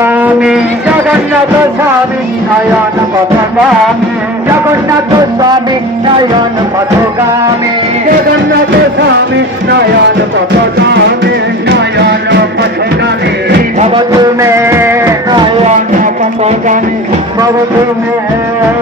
পথগামী জগন্নাথ স্বামী নয়ন পথগামী জগন্নাথ স্বামী নয়ন পথগামী জগন্নাথ স্বামী নয়ন পথগামী নয়ন পথগামী ভব তুমি নয়ন পথগামী ভব তুমি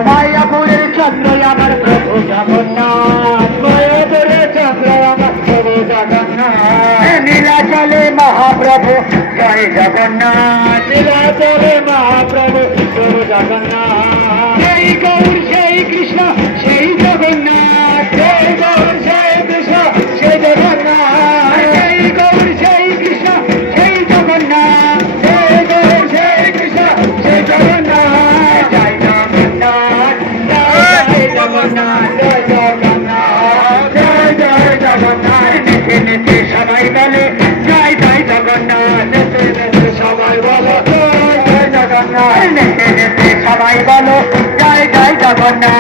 মায়াপুরের চন্দ্র আমার প্রভু জগন্নাথ মায়াপুরের চন্দ্র আমার প্রভু জগন্নাথ নীলাচলে মহাপ্রভু জয় জগন্নাথ নীলাচলে মহাপ্রভু প্রভু জগন্নাথ সেই গৌর সেই কৃষ্ণ সেই জগন্নাথ সেই গৌর সেই কৃষ্ণ সেই জগন্নাথ সেই গৌর সেই কৃষ্ণ সেই জগন্নাথ সেই গৌর সেই কৃষ্ণ সেই জগন্নাথ জয় জগন্নাথ জয় জগন্নাথ জয় জগন্নাথ জয় জয় জগন্নাথ নেচে নেচে সবাই বলে জয় জয় জগন্নাথ নেচে নেচে সবাই বলো জয় জয় জগন্নাথ নেচে নেচে সবাই বলো জয় জয় জগন্নাথ